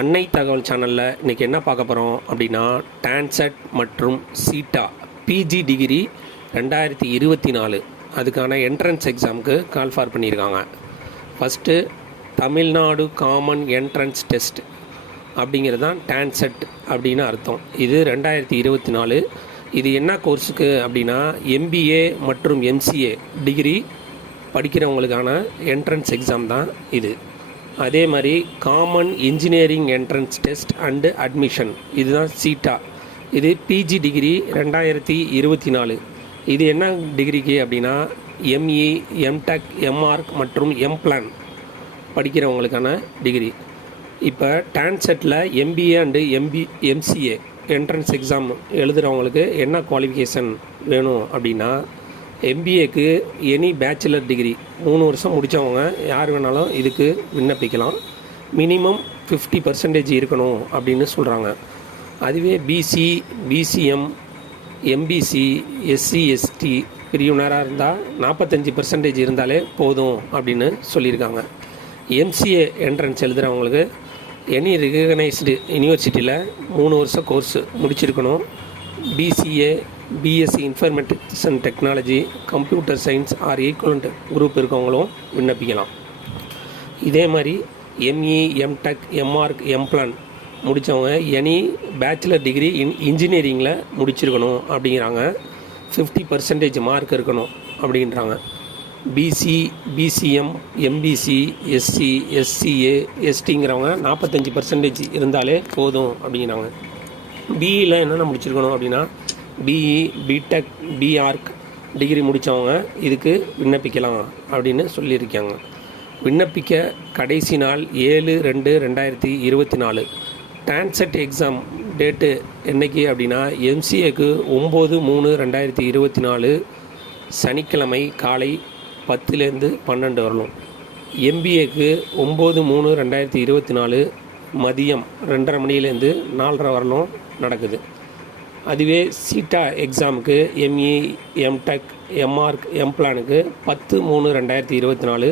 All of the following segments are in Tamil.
அன்னை தகவல் சேனலில் இன்றைக்கி என்ன பார்க்க போகிறோம் அப்படின்னா டான்செட் மற்றும் சீட்டா பிஜி டிகிரி 2024 அதுக்கான என்ட்ரன்ஸ் எக்ஸாமுக்கு கால்ஃபார் பண்ணியிருக்காங்க. First Tamil Nadu common entrance test அப்படிங்கிறது தான் டான்செட் அப்படின்னு அர்த்தம். இது 2024. இது என்ன கோர்ஸுக்கு அப்படின்னா எம்பிஏ மற்றும் எம்சிஏ டிகிரி படிக்கிறவங்களுக்கான என்ட்ரன்ஸ் எக்ஸாம் தான் இது. அதே மாதிரி common engineering entrance test and admission இதுதான் சீட்டா. இது பிஜி டிகிரி 2024. இது என்ன டிகிரிக்கு அப்படின்னா எம்இ, எம்டெக், எம்ஆர்க் மற்றும் எம்பிளான் படிக்கிறவங்களுக்கான டிகிரி. இப்போ டான்செட்டில் MBA and MCA entrance exam எழுதுகிறவங்களுக்கு என்ன குவாலிஃபிகேஷன் வேணும் அப்படின்னா எம்பிஏக்கு எனி பேச்சுலர் டிகிரி 3 வருஷம் முடித்தவங்க யார் வேணாலும் இதுக்கு விண்ணப்பிக்கலாம். மினிமம் 50% இருக்கணும் அப்படின்னு சொல்கிறாங்க. அதுவே BC, BCM, MBC, SC, ST பிரிவினராக இருந்தால் 45% இருந்தாலே போதும் அப்படின்னு சொல்லியிருக்காங்க. எம்சிஏ என்ட்ரன்ஸ் எழுதுகிறவங்களுக்கு எனி ரெகக்னைஸ்டு யூனிவர்சிட்டியில் 3 வருஷம் கோர்ஸ் முடிச்சிருக்கணும். BCA, BSc information technology, computer science or equivalent group இருக்கவங்களும் விண்ணப்பிக்கலாம். இதே மாதிரி எம்இ, எம்டெக், எம்ஆர்க், எம்பிளான் முடித்தவங்க எனி பேச்சுலர் டிகிரி இன்ஜினியரிங்கில் முடிச்சிருக்கணும் அப்படிங்கிறாங்க. 50% மார்க் இருக்கணும் அப்படின்றாங்க. BC, BCM, MBC, SC, SCA, எஸ்டிங்கிறவங்க 45% இருந்தாலே போதும் அப்படிங்கிறாங்க. பிஇயில் என்னென்ன முடிச்சிருக்கணும் அப்படின்னா பிஇ, பிடெக், பிஆர்க் டிகிரி முடித்தவங்க இதுக்கு விண்ணப்பிக்கலாம் அப்படின்னு சொல்லியிருக்காங்க. விண்ணப்பிக்க கடைசி நாள் 7/2/2024. டான்செட் எக்ஸாம் டேட்டு என்றைக்கு அப்படின்னா எம்சிஏக்கு 9/3/2024 சனிக்கிழமை காலை 10லேருந்து 12 வரலும். எம்பிஏக்கு 9/3/2024 மதியம் 2:30 மணிலேருந்து 4:30 வரலும் நடக்குது. அதுவே சீட்டா எக்ஸாமுக்கு எம்இ, எம்டெக், எம்ஆர்க், எம்பிளானுக்கு 10/3/2024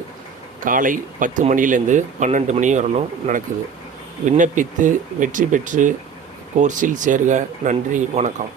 காலை 10 மணிலேருந்து 12 மணி வரலும் நடக்குது. விண்ணப்பித்து வெற்றி பெற்று கோர்ஸில் சேர்க. நன்றி, வணக்கம்.